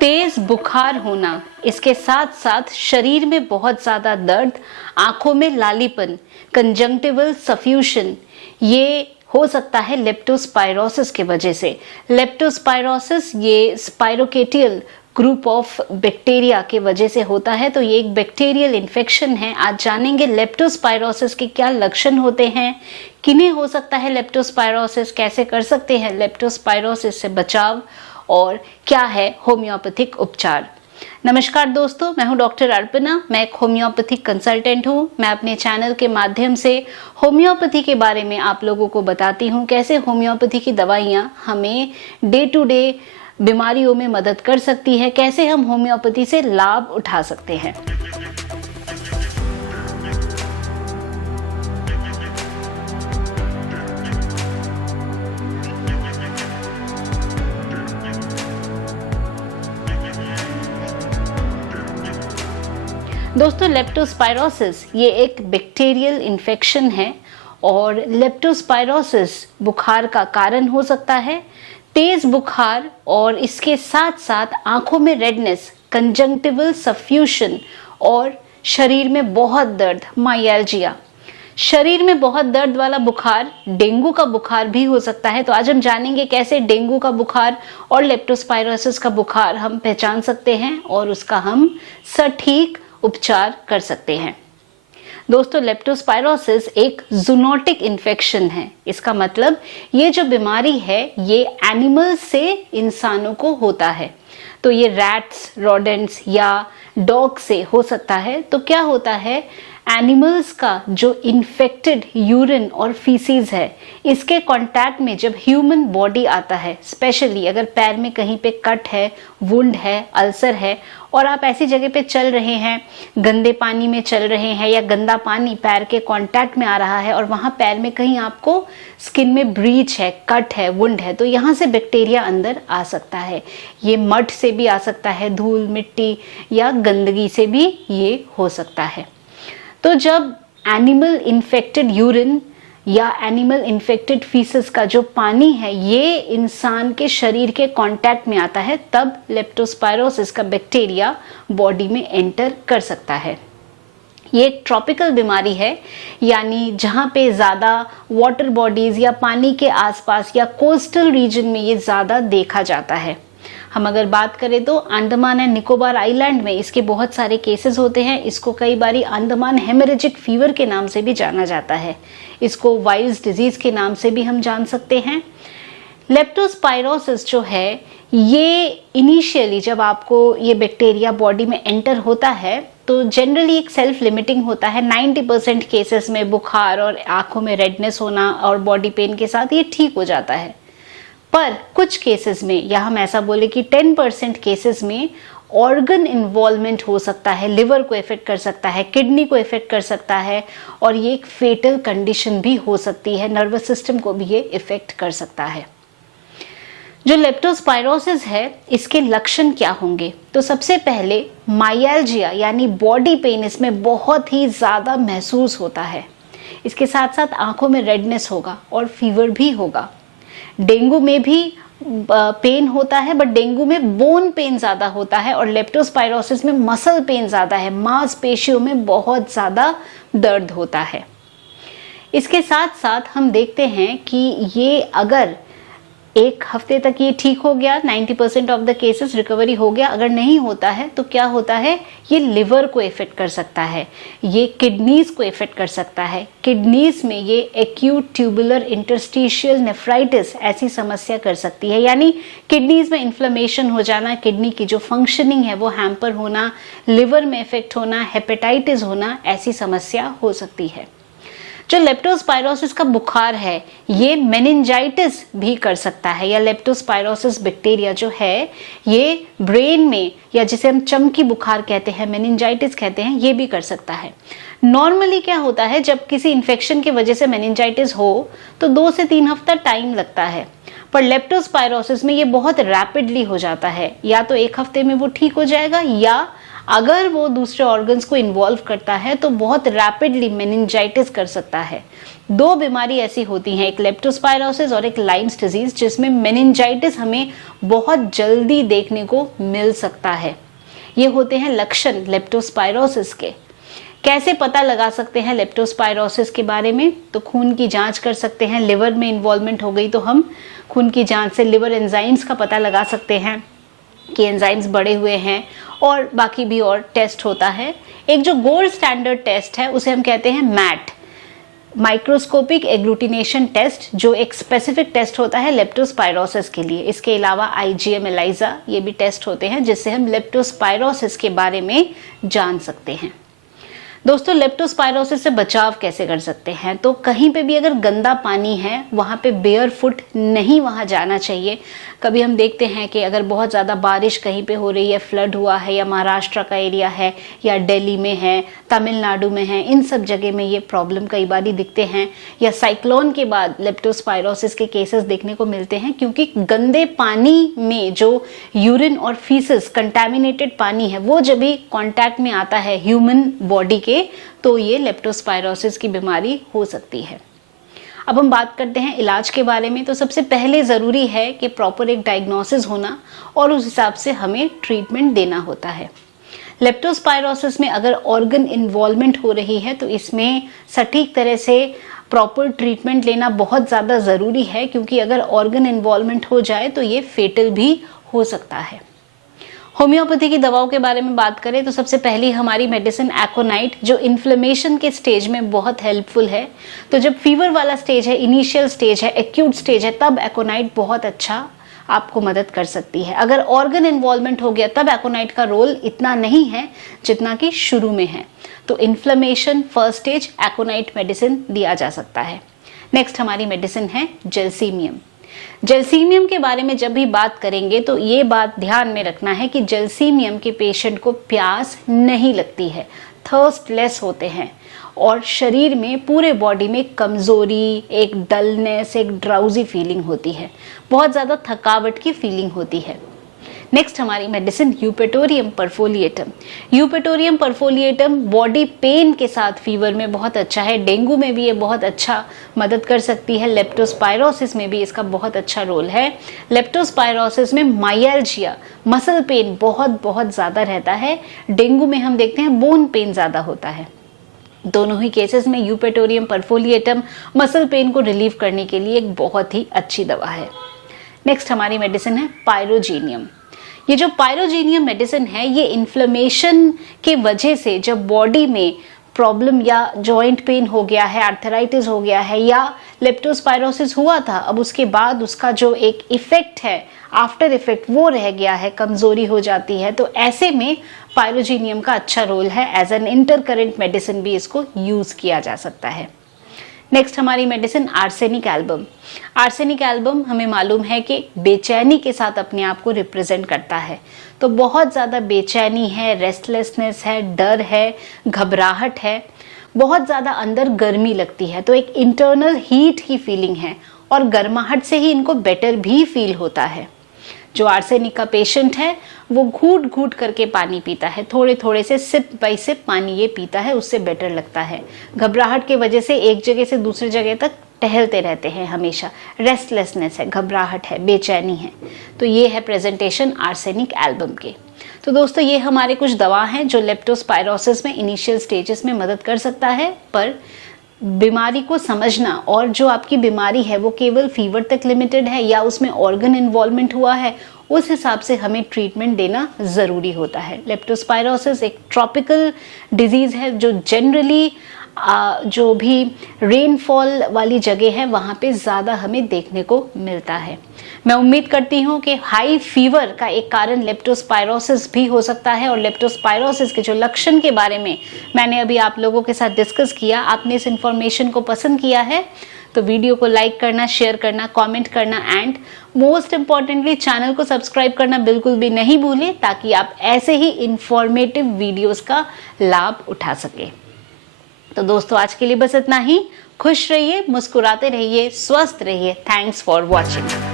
तेज बुखार होना, इसके साथ साथ शरीर में बहुत ज्यादा दर्द, आंखों में लालीपन, कंजंक्टिवल सफ्यूशन, ये हो सकता है लेप्टोस्पायरोसिस की वजह से। लेप्टोस्पायरोसिस ये स्पाइरोकेटियल ग्रुप ऑफ बैक्टीरिया के वजह से होता है, तो ये एक बैक्टीरियल इन्फेक्शन है। आज जानेंगे लेप्टोस्पायरोसिस के क्या लक्षण होते हैं, किन्हें हो सकता है लेप्टोस्पायरोसिस, कैसे कर सकते हैं लेप्टोस्पायरोसिस से बचाव, और क्या है होम्योपैथिक उपचार। नमस्कार दोस्तों, मैं हूं डॉक्टर अर्पणा। मैं एक होम्योपैथिक कंसल्टेंट हूं। मैं अपने चैनल के माध्यम से होम्योपैथी के बारे में आप लोगों को बताती हूं, कैसे होम्योपैथी की दवाइयां हमें डे टू डे बीमारियों में मदद कर सकती है, कैसे हम होम्योपैथी से लाभ उठा सकते हैं। दोस्तों, लेप्टोस्पायरोसिस ये एक बैक्टीरियल इन्फेक्शन है और लेप्टोस्पायरोसिस बुखार का कारण हो सकता है। तेज बुखार और इसके साथ साथ आंखों में रेडनेस, कंजंक्टिवल सफ्यूशन और शरीर में बहुत दर्द, माइल्जिया। शरीर में बहुत दर्द वाला बुखार डेंगू का बुखार भी हो सकता है। तो आज हम जानेंगे कैसे डेंगू का बुखार और लेप्टोस्पायरोसिस का बुखार हम पहचान सकते हैं और उसका हम सटीक उपचार कर सकते हैं। दोस्तों, लेप्टोस्पायरोसिस एक जूनोटिक इन्फेक्शन है। इसका मतलब ये जो बीमारी है ये एनिमल्स से इंसानों को होता है। तो ये रैट्स, रोडेंट्स या डॉग से हो सकता है। तो क्या होता है, एनिमल्स का जो इन्फेक्टेड यूरिन और फीसीज है, इसके कांटेक्ट में जब ह्यूमन बॉडी आता है, स्पेशली अगर पैर में कहीं पे कट है, वुंड है, अल्सर है और आप ऐसी जगह पे चल रहे हैं, गंदे पानी में चल रहे हैं या गंदा पानी पैर के कांटेक्ट में आ रहा है और वहां पैर में कहीं आपको स्किन में ब्रीच है, कट है, वुंड है, तो यहाँ से बैक्टीरिया अंदर आ सकता है। ये मड से भी आ सकता है, धूल, मिट्टी या गंदगी से भी ये हो सकता है। तो जब एनिमल इन्फेक्टेड यूरिन या एनिमल इन्फेक्टेड फीसेस का जो पानी है ये इंसान के शरीर के कांटेक्ट में आता है, तब लेप्टोस्पायरोसिस का बैक्टीरिया बॉडी में एंटर कर सकता है। ये एक ट्रॉपिकल बीमारी है, यानी जहाँ पे ज़्यादा वाटर बॉडीज या पानी के आसपास या कोस्टल रीजन में ये ज़्यादा देखा जाता है। हम अगर बात करें तो अंडमान एंड निकोबार आइलैंड में इसके बहुत सारे केसेस होते हैं। इसको कई बारी अंडमान हेमरेजिक फीवर के नाम से भी जाना जाता है। इसको वाइल्स डिजीज के नाम से भी हम जान सकते हैं। लेप्टोस्पायरोसिस जो है ये इनिशियली जब आपको ये बैक्टीरिया बॉडी में एंटर होता है तो जनरली एक सेल्फ लिमिटिंग होता है। 90% केसेस में बुखार और आंखों में रेडनेस होना और बॉडी पेन के साथ ये ठीक हो जाता है। पर कुछ केसेस में, या हम ऐसा बोले कि 10% केसेस में ऑर्गन इन्वॉल्वमेंट हो सकता है, लिवर को इफेक्ट कर सकता है, किडनी को इफेक्ट कर सकता है और ये एक फेटल कंडीशन भी हो सकती है। नर्वस सिस्टम को भी ये इफेक्ट कर सकता है। जो लेप्टोस्पायरोसिस है इसके लक्षण क्या होंगे? तो सबसे पहले माइल्जिया यानी बॉडी पेन इसमें बहुत ही ज़्यादा महसूस होता है। इसके साथ साथ आंखों में रेडनेस होगा और फीवर भी होगा। डेंगू में भी पेन होता है, बट डेंगू में बोन पेन ज्यादा होता है और लेप्टोस्पायरोसिस में मसल पेन ज्यादा है, मांसपेशियों में बहुत ज्यादा दर्द होता है। इसके साथ साथ हम देखते हैं कि ये अगर एक हफ्ते तक ये ठीक हो गया, 90% ऑफ द केसेस रिकवरी हो गया। अगर नहीं होता है तो क्या होता है, ये लिवर को इफेक्ट कर सकता है, ये किडनीज को इफेक्ट कर सकता है। किडनीज में ये एक्यूट ट्यूबुलर इंटरस्टिशियल नेफ्राइटिस ऐसी समस्या कर सकती है, यानी किडनीज में इन्फ्लेमेशन हो जाना, किडनी की जो फंक्शनिंग है वो हैम्पर होना, लिवर में इफेक्ट होना, हेपेटाइटिस होना, ऐसी समस्या हो सकती है। जो लेप्टोस्पायरोसिस का बुखार है ये मेनिंजाइटिस भी कर सकता है, या लेप्टोस्पायरोसिस बैक्टीरिया जो है ये ब्रेन में, या जिसे हम चमकी बुखार कहते हैं, मेनिंजाइटिस कहते हैं, ये भी कर सकता है। नॉर्मली क्या होता है, जब किसी इन्फेक्शन की वजह से मेनिंजाइटिस हो तो 2 से 3 हफ्ता टाइम लगता है, पर लेप्टोस्पायरोसिस में ये बहुत रैपिडली हो जाता है। या तो 1 हफ्ते में वो ठीक हो जाएगा, या अगर वो दूसरे ऑर्गन्स को इन्वॉल्व करता है तो बहुत रैपिडली मेनिंजाइटिस कर सकता है। दो बीमारी ऐसी होती हैं, एक लेप्टोस्पायरोसिस और एक लाइम्स डिजीज, जिसमें मेनिंजाइटिस हमें बहुत जल्दी देखने को मिल सकता है। ये होते हैं लक्षण लेप्टोस्पायरोसिस के। कैसे पता लगा सकते हैं लेप्टोस्पायरोसिस के बारे में? तो खून की जांच कर सकते हैं। लिवर में इन्वॉल्वमेंट हो गई तो हम खून की जांच से लिवर एंजाइम्स का पता लगा सकते हैं कि एंजाइम्स बढ़े हुए हैं, और बाकी भी और टेस्ट होता है। एक जो गोल्ड स्टैंडर्ड टेस्ट है उसे हम कहते हैं मैट, माइक्रोस्कोपिक एग्लूटिनेशन टेस्ट, जो एक स्पेसिफिक टेस्ट होता है लेप्टोस्पायरोसिस के लिए। इसके अलावा IgM ELISA ये भी टेस्ट होते हैं जिससे हम लेप्टोस्पायरोसिस के बारे में जान सकते हैं। दोस्तों, लेप्टोस्पायरोसिस से बचाव कैसे कर सकते हैं? तो कहीं पे भी अगर गंदा पानी है वहां पे बेयर फुट नहीं वहां जाना चाहिए। कभी हम देखते हैं कि अगर बहुत ज़्यादा बारिश कहीं पे हो रही है, फ्लड हुआ है, या महाराष्ट्र का एरिया है, या दिल्ली में है, तमिलनाडु में है, इन सब जगह में ये प्रॉब्लम कई बार दिखते हैं। या साइक्लोन के बाद लेप्टोस्पायरोसिस के केसेस देखने को मिलते हैं, क्योंकि गंदे पानी में जो यूरिन और फीसिस कंटैमिनेटेड पानी है वो जब भी कॉन्टैक्ट में आता है ह्यूमन बॉडी के, तो ये लेप्टोस्पायरोसिस की बीमारी हो सकती है। अब हम बात करते हैं इलाज के बारे में। तो सबसे पहले ज़रूरी है कि प्रॉपर एक डायग्नोसिस होना, और उस हिसाब से हमें ट्रीटमेंट देना होता है। लेप्टोस्पायरोसिस में अगर ऑर्गन इन्वॉल्वमेंट हो रही है तो इसमें सटीक तरह से प्रॉपर ट्रीटमेंट लेना बहुत ज़्यादा ज़रूरी है, क्योंकि अगर ऑर्गन इन्वॉल्वमेंट हो जाए तो ये फेटल भी हो सकता है। होम्योपैथी की दवाओं के बारे में बात करें तो सबसे पहली हमारी मेडिसिन एकोनाइट, जो इन्फ्लेमेशन के स्टेज में बहुत हेल्पफुल है। तो जब फीवर वाला स्टेज है, इनिशियल स्टेज है, एक्यूट स्टेज है, तब एकोनाइट बहुत अच्छा आपको मदद कर सकती है। अगर ऑर्गन इन्वॉल्वमेंट हो गया तब एकोनाइट का रोल इतना नहीं है जितना कि शुरू में है। तो इन्फ्लेमेशन फर्स्ट स्टेज, एकोनाइट मेडिसिन दिया जा सकता है। नेक्स्ट हमारी मेडिसिन है जेलसीमियम। जेलसीमियम के बारे में जब भी बात करेंगे तो ये बात ध्यान में रखना है कि जेलसीमियम के पेशेंट को प्यास नहीं लगती है, थर्स्टलेस होते हैं, और शरीर में पूरे बॉडी में कमजोरी, एक डलनेस, एक ड्राउजी फीलिंग होती है, बहुत ज़्यादा थकावट की फीलिंग होती है। नेक्स्ट हमारी medicine Eupatorium perfoliatum. Eupatorium perfoliatum body pain के साथ फीवर में बहुत अच्छा है, डेंगू में भी ये बहुत अच्छा मदद कर सकती है, लेप्टोस्पायरोसिस में भी इसका बहुत अच्छा रोल है। लेप्टोस्पायरोसिस में माइल्जिया, मसल पेन बहुत ज़्यादा रहता है। डेंगू में हम देखते हैं बोन पेन ज़्यादा होता है। दोनों ही केसेस में यूपेटोरियम परफोलिएटम मसल पेन को रिलीव करने के लिए एक बहुत ही अच्छी दवा है। नेक्स्ट हमारी मेडिसिन है पायरोजीनियम। ये जो पायरोजीनियम मेडिसिन है ये इन्फ्लेमेशन के वजह से जब बॉडी में प्रॉब्लम या जॉइंट पेन हो गया है, आर्थराइटिस हो गया है, या लेप्टोस्पायरोसिस हुआ था, अब उसके बाद उसका जो एक इफेक्ट है, आफ्टर इफेक्ट, वो रह गया है, कमजोरी हो जाती है, तो ऐसे में पायरोजीनियम का अच्छा रोल है। एज एन इंटरकरेंट मेडिसिन भी इसको यूज किया जा सकता है। नेक्स्ट हमारी medicine arsenic album. Arsenic album हमें मालूम है कि बेचैनी के साथ अपने आप को रिप्रेजेंट करता है। तो बहुत ज़्यादा बेचैनी है, रेस्टलेसनेस है, डर है, घबराहट है, बहुत ज़्यादा अंदर गर्मी लगती है, तो एक इंटरनल हीट की फीलिंग है, और गर्माहट से ही इनको बेटर भी फील होता है। जो आर्सेनिक का पेशेंट है वो घूट घूट करके पानी पीता है, थोड़े थोड़े से सिप बाई सिप पानी ये पीता है, उससे बेटर लगता है। घबराहट की वजह से एक जगह से दूसरी जगह तक टहलते रहते हैं हमेशा, रेस्टलेसनेस है, घबराहट है, बेचैनी है। तो ये है प्रेजेंटेशन आर्सेनिक एल्बम के। तो दोस्तों ये हमारे कुछ दवा हैं जो लेप्टोस्पायरोसिस में इनिशियल स्टेजेस में मदद कर सकता है, पर बीमारी को समझना और जो आपकी बीमारी है वो केवल फीवर तक लिमिटेड है या उसमें ऑर्गन इन्वॉल्वमेंट हुआ है, उस हिसाब से हमें ट्रीटमेंट देना ज़रूरी होता है। लेप्टोस्पायरोसिस एक ट्रॉपिकल डिजीज़ है जो जनरली जो भी रेनफॉल वाली जगह है वहाँ पे ज़्यादा हमें देखने को मिलता है। मैं उम्मीद करती हूँ कि हाई फीवर का एक कारण लेप्टोस्पायरोसिस भी हो सकता है, और लेप्टोस्पायरोसिस के जो लक्षण के बारे में मैंने अभी आप लोगों के साथ डिस्कस किया, आपने इस इन्फॉर्मेशन को पसंद किया है तो वीडियो को लाइक करना, शेयर करना, कमेंट करना, एंड मोस्ट इम्पॉर्टेंटली चैनल को सब्सक्राइब करना बिल्कुल भी नहीं भूलें, ताकि आप ऐसे ही इंफॉर्मेटिव वीडियोस का लाभ उठा सके। तो दोस्तों आज के लिए बस इतना ही। खुश रहिए, मुस्कुराते रहिए, स्वस्थ रहिए। Thanks for watching.